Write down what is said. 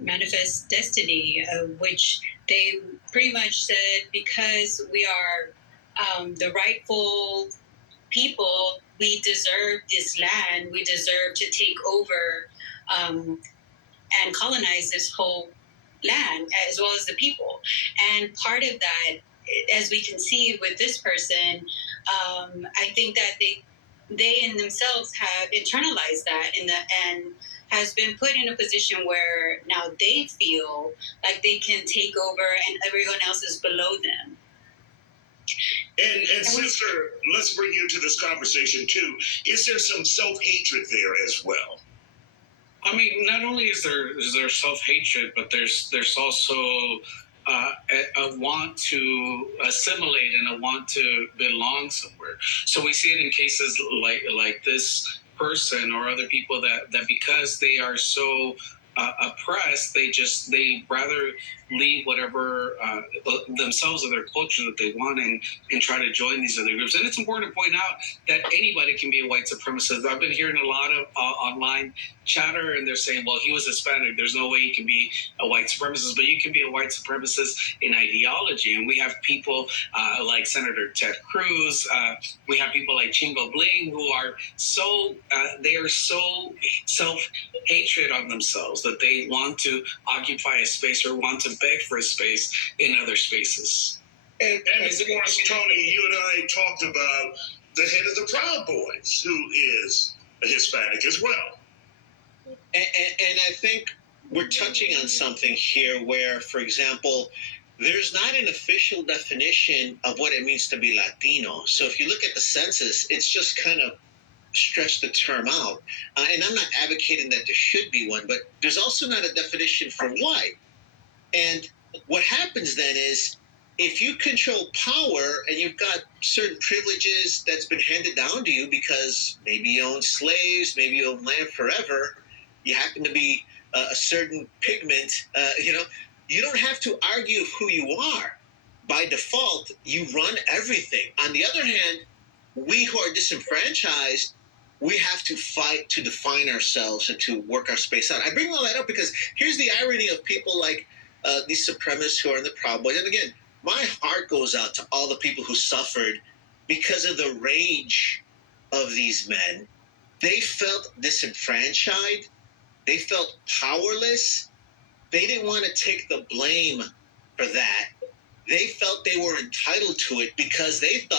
Manifest Destiny, which they pretty much said because we are the rightful people, we deserve this land, we deserve to take over and colonize this whole land as well as the people. And part of that, as we can see with this person, I think that they in themselves have internalized that and has been put in a position where now they feel like they can take over and everyone else is below them. And sister, let's bring you to this conversation too. Is there some self-hatred there as well? I mean, not only is there self hatred, but there's also a want to assimilate and a want to belong somewhere. So we see it in cases like this person or other people that because they are so oppressed, they rather leave whatever themselves or their culture that they want and try to join these other groups. And it's important to point out that anybody can be a white supremacist. I've been hearing a lot of online chatter, and they're saying, well, he was Hispanic, there's no way he can be a white supremacist, but you can be a white supremacist in ideology. And we have people like Senator Ted Cruz, we have people like Chingo Bling, who are so self-hatred on themselves that they want to occupy a space or want to beg for a space in other spaces. And of course, Tony, you and I talked about the head of the Proud Boys, who is a Hispanic as well. And I think we're touching on something here where, for example, there's not an official definition of what it means to be Latino. So if you look at the census, it's just kind of stretched the term out. And I'm not advocating that there should be one, but there's also not a definition for white. And what happens then is, if you control power and you've got certain privileges that's been handed down to you because maybe you own slaves, maybe you own land forever, you happen to be a certain pigment, you don't have to argue who you are. By default, you run everything. On the other hand, we who are disenfranchised, we have to fight to define ourselves and to work our space out. I bring all that up because here's the irony of people like these supremacists who are in the Proud Boys. And again, my heart goes out to all the people who suffered because of the rage of these men. They felt disenfranchised. They felt powerless. They didn't want to take the blame for that. They felt they were entitled to it because they thought